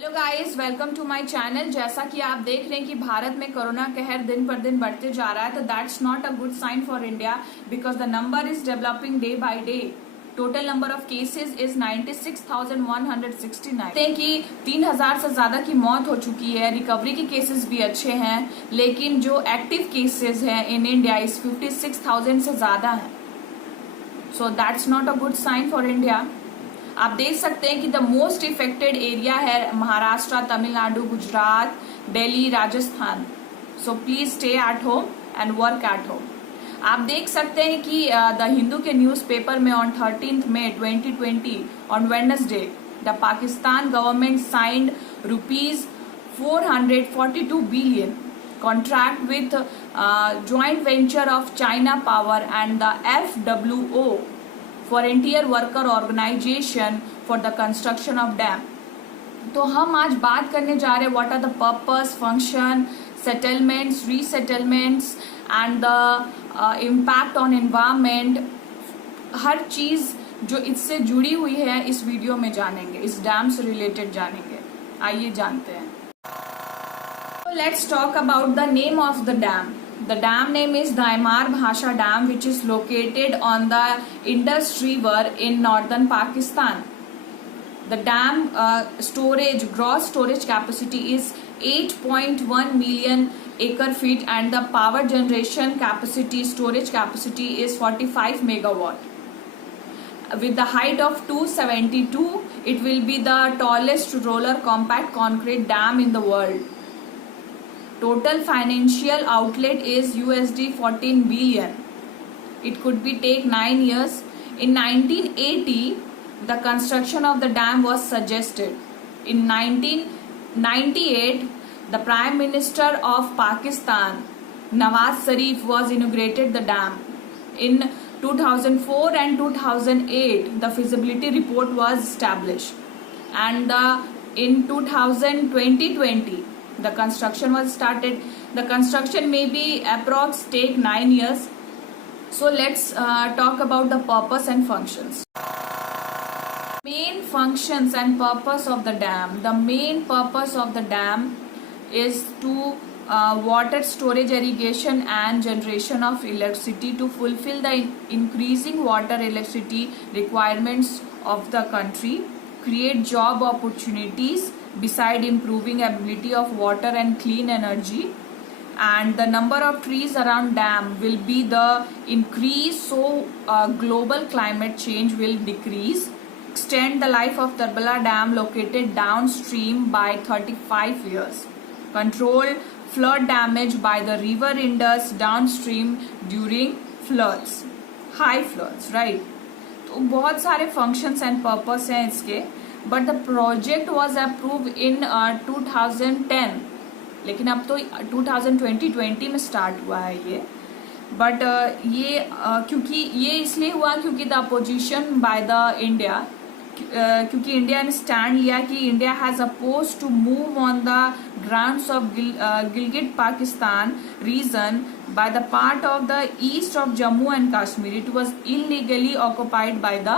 Hello guys, welcome to my channel. जैसा कि आप देख रहे हैं कि भारत में कोरोना कहर दिन पर दिन बढ़ते जा रहा है, तो that's not a good sign for India because the number is developing day by day. Total number of cases is 96,169। देखते हैं कि 3,000 से ज्यादा की मौत हो चुकी है। रिकवरी के केसेस भी अच्छे हैं, लेकिन जो एक्टिव केसेस हैं इन इंडिया इज 56,000 से ज्यादा है। So that's not a good sign for India. आप देख सकते हैं कि द मोस्ट इफेक्टेड एरिया है Maharashtra, Tamil Nadu, Gujarat, Delhi, Rajasthan. So please stay at home and work at home. आप देख सकते हैं कि द हिंदू के न्यूज़पेपर में on 13 May 2020 on Wednesday the Pakistan government signed ₹442 billion contract with joint venture of China Power and the FWO Frontier Worker Organization for the construction of dam। तो हम आज बात करने जा रहे हैं what are the purpose, function, settlements, resettlements and the impact on environment. हर चीज जो इससे जुड़ी हुई है इस वीडियो में जानेंगे, इस डैम से रिलेटेड जानेंगे। आइए जानते हैं। Let's talk about the name of the dam. The dam name is Daimar Bhasha Dam, which is located on the Indus River in northern Pakistan. The dam gross storage capacity is 8.1 million acre feet and the power generation storage capacity is 45 megawatt. With the height of 272, it will be the tallest roller compact concrete dam in the world. Total financial outlet is $14 billion. It could be take 9 years. In 1980, the construction of the dam was suggested. In 1998, the Prime Minister of Pakistan, Nawaz Sharif, was inaugurated the dam. In 2004 and 2008, the feasibility report was established. And in 2020, the construction was started. The construction may be approx take 9 years. So let's talk about the purpose and functions. Main functions and purpose of the dam. The main purpose of the dam is to water storage, irrigation and generation of electricity to fulfill the increasing water electricity requirements of the country, create job opportunities beside improving ability of water and clean energy, and the number of trees around dam will be the increase, so global climate change will decrease. Extend the life of Tarbala Dam located downstream by 35 years. Control flood damage by the river Indus downstream during floods, high floods, right? तो बहुत सारे functions and purpose हैं इसके, but the project was approve in 2010, लेकिन अब तो 2020 में start हुआ है ये। बट ये क्योंकि ये इसलिए हुआ क्योंकि the opposition by the India, क्योंकि इंडिया ने स्टैंड लिया कि India has oppose to move on the grounds of Gilgit Pakistan region by the part of the east of Jammu and Kashmir. It was illegally occupied by the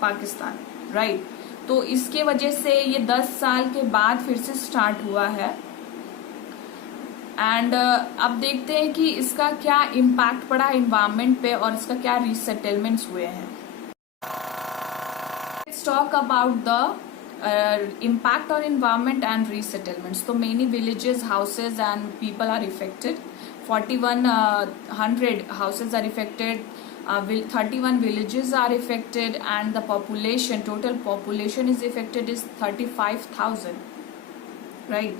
Pakistan, right. तो इसके वजह से ये 10 साल के बाद फिर से स्टार्ट हुआ है। एंड अब देखते हैं कि इसका क्या इम्पैक्ट पड़ा एनवायरमेंट पे और इसका क्या रीसेटलमेंट्स हुए हैं। Let's talk about the impact on environment and resettlements. तो many villages, houses and people are affected. 4100 houses are affected. 31 villages are affected, and the total population is affected is 35,000, right?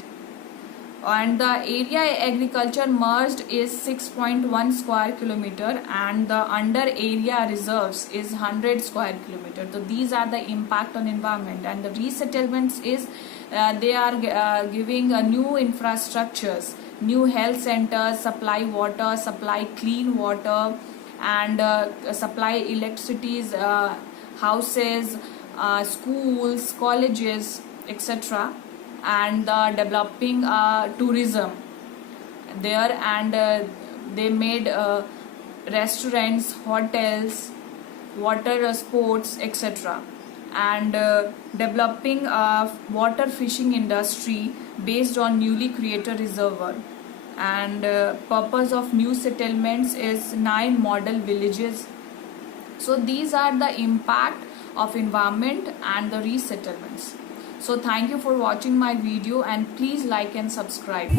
And the area agriculture merged is 6.1 square kilometer, and the under area reserves is 100 square kilometer. So these are the impact on environment. And the resettlements is they are giving new infrastructures, new health centers, supply water, supply clean water, and supply electricities, houses, schools, colleges, etc. And developing tourism there, and they made restaurants, hotels, water sports, etc. and developing a water fishing industry based on newly created reservoir. And purpose of new settlements is 9 model villages. So these are the impact of environment and the resettlements. So thank you for watching my video, and please like and subscribe.